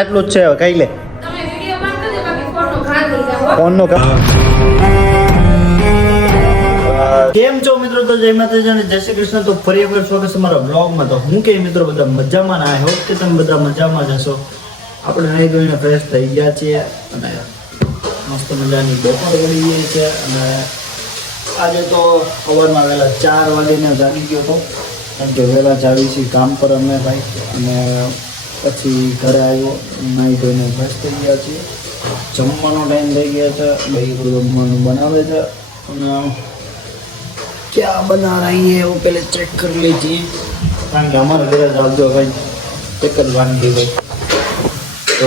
આટલું જ છે હવે ખાઈ લે ફોનનો કેમ છો મિત્રો? તો જય માતાજી અને જય શ્રી કૃષ્ણ. તો ફરી એકવાર સ્વાગત છે મારા બ્લોગમાં. તો હું કે મિત્રો બધા મજામાં ના હોપ કે તમે બધા મજામાં જ હશો. આપણે અહીં ધોઈને ફ્રેશ થઈ ગયા છીએ અને મસ્ત મજાની બપોર પડી ગઈ છે. અને આજે તો સવારમાં વહેલા 4 વાગ્યાને જાગી ગયો હતો, કારણ કે વહેલા જાવી છીએ કામ પર અમે ભાઈ. અને પછી ઘરે આવ્યો, નાહી ધોઈને ફ્રેશ થઈ ગયા છીએ. જમવાનો ટાઈમ થઈ ગયા છે, ભાઈ જમવાનું બનાવે છે. અને क्या बना रही है वो पहले चेक कर लीजिए, કારણ કે અમારે ઘરે આવજો ભાઈ ચેક જ વાનગી ભાઈ. તો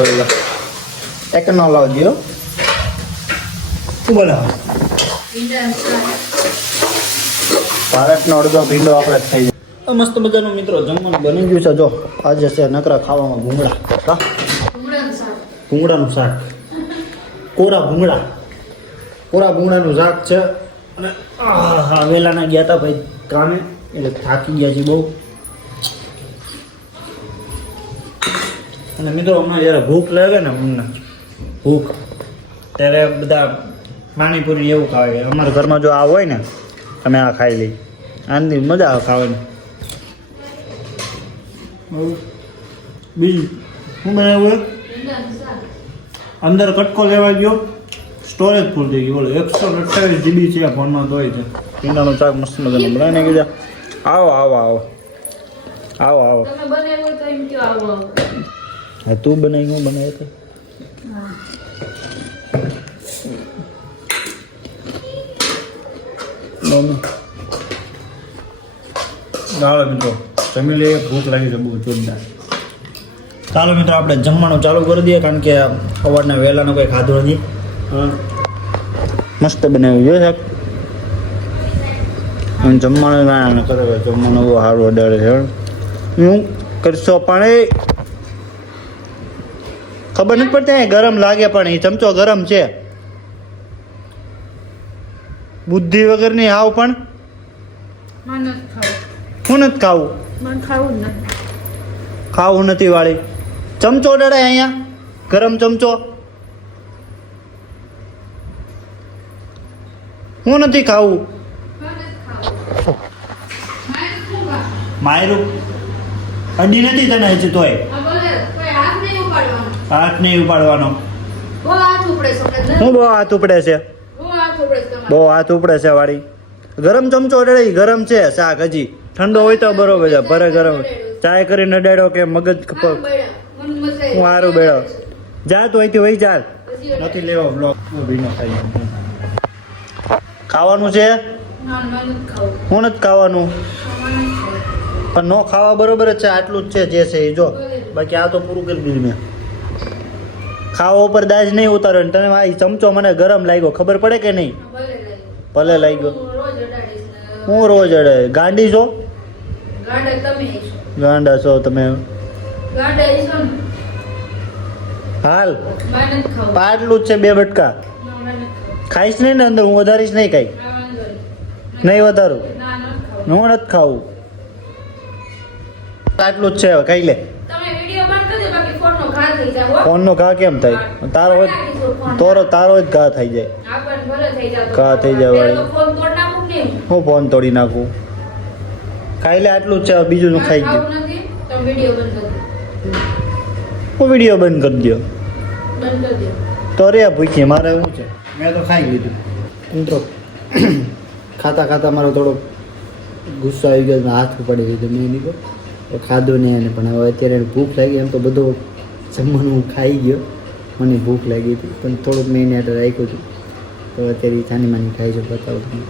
એક નો લાવજો. શું બનાવો? ભારતનો અડધો ભીંડો આપણે થઈ જાય. મસ્ત મજાનું મિત્રો જમવાનું બની ગયું છે. જો આજે છે નકરા ખાવામાં ભૂંગળા, ભૂંગળાનું શાક, કોરા ભૂંગળાનું શાક છે. અને હા વહેલાના ગયા હતા ભાઈ કામે, એટલે થાકી ગયા છે બહુ. અને મિત્રો હમણાં જ્યારે ભૂખ લાગે ને, અમને ભૂખ ત્યારે બધા પાણીપુરી એવું ખાવે. અમારા ઘરમાં જો આ હોય ને અમે આ ખાઈ લઈ, આની મજા આવે ખાવાની. બીજું શું બનાવ્યું? અંદર કટકો લેવા ગયો, સ્ટોરેજ ફૂલ થઈ ગયું. બોલો 128 GB છે આ ફોનમાં તોય છે. પીંડાનું શાક મસ્ત મજાનું બનાવીને કીધા આવો આવો આવો આવો આવો. હા તું બનાવી, હું બનાવે તો ચાલો મિત્રો જમી લઈએ, ભૂખ લાગી છે બહુ જોરદાર. ચાલો મિત્રો આપણે જમવાનું ચાલુ કરી દઈએ, કારણ કે સવારના વહેલાનો કંઈ ખાધું નથી. મસ્ત બનાવ્યું છે સાહેબ. અને જમવાનું ના કરે, જમવાનું બહુ સારું અડાડે છે. હું કરશો પણ એ ખબર નથી પડતી, ગરમ લાગે પણ એ ચમચો ગરમ છે. બુદ્ધિ વગરની હાવ પણ હું નથી ખાવું, ખાવું નથી વાળી. ચમચો અડાડાય અહીંયા, ગરમ ચમચો. હું નથી ખાવું. માયરું અડી નથી તને હજી તોય હાથ નહીં ઉપાડવાનો. હું બહુ હાથ ઉપડે છે, બહુ હાથ ઉપડે છે વાળી. ગરમ ચમચો અડાડે, ગરમ છે શાક. હજી ઠંડો હોય તો બરોબર છે, ભરે ગરમ ચાય કરીને અડાડ્યો કે મગજ હું સારું બેડો. જા તું અહીંથી વહી ચાલ, નથી લેવો બ્લોક ભીનો થાય. ખાવાનું છે, હું નથી ખાવાનું પણ નો ખાવા બરોબર જ છે. આટલું જ છે જે છે એ જો, બાકી આ તો પૂરું કરી દીધું મેં. ખાવા ઉપર દાજ નહીં ઉતાર્યો. તને આ ચમચો મને ગરમ લાગ્યો, ખબર પડે કે નહીં? ભલે લાગ્યો. હું રોજ અડે ગાંડી છો, ગાંડા છો તમે. હાલ આટલું જ છે, 2 બટકા ખાઈશ નહીં ને અંદર, હું વધારીશ નહીં કઈ, નહીં વધારું, હું નથી ખાવું. આટલું જ છે હવે ખાઈ લે. ફોનનો ઘા કેમ થાય? તારો હોય તારો જ ઘા થઈ જાય, ઘા થઈ જાય વાળી. હું ફોન તોડી નાખું. ખાઈ લે, આટલું જ છે, બીજું ખાઈ ગયું. હું વિડીયો બંધ કરી દો તો રે ભૂખી. મારે શું છે, મેં તો ખાઈ લીધું. મિત્રો ખાતા ખાતા મારો થોડો ગુસ્સો આવી ગયો, હાથ પડી ગયો. મેં એની તો ખાધું નહીં એને, પણ હવે અત્યારે ભૂખ લાગી. એમ તો બધું જમવાનું હું ખાઈ ગયો, મને ભૂખ લાગી હતી, પણ થોડુંક મેં એને આટલું રાખ્યું હતું. તો અત્યારે છાની માની ખાઈ છે, બતાવું તમને.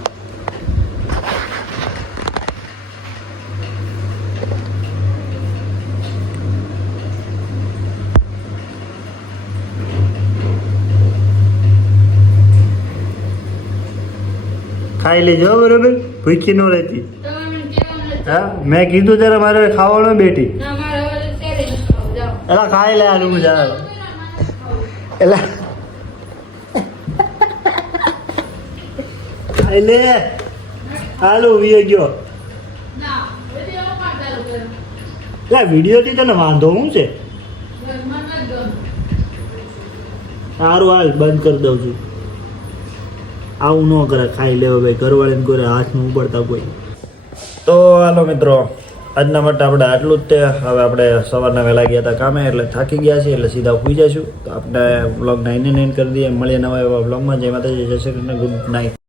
ખાઈ લેજો બરોબર, ભૂખી ન રહેતી. હા મેં કીધું ત્યારે મારે ખાવાનું બેઠી. એલા ખાઈ લે આલુ મજા. એલા ખાઈ લે આલુ વીયો ગયો. વિડીયો થી તને વાંધો શું છે? સારું હાલ બંધ કરી દઉં છું. આવું ન કરે, ખાઈ લેવો ભાઈ, ઘરવાળીને કોઈ હાથમાં ઉબડતા કોઈ. તો હાલો મિત્રો, આજના માટે આપણે આટલું જ તે. હવે આપણે સવારના વહેલા ગયા હતા કામે, એટલે થાકી ગયા છીએ, એટલે સીધા સુઈ જઈશું. તો આપણે બ્લોગ 99 કરી દઈએ. મળીએ નવા એવા બ્લોગમાં. જય માતાજી, જય શ્રી કૃષ્ણ, ગુડ નાઇટ.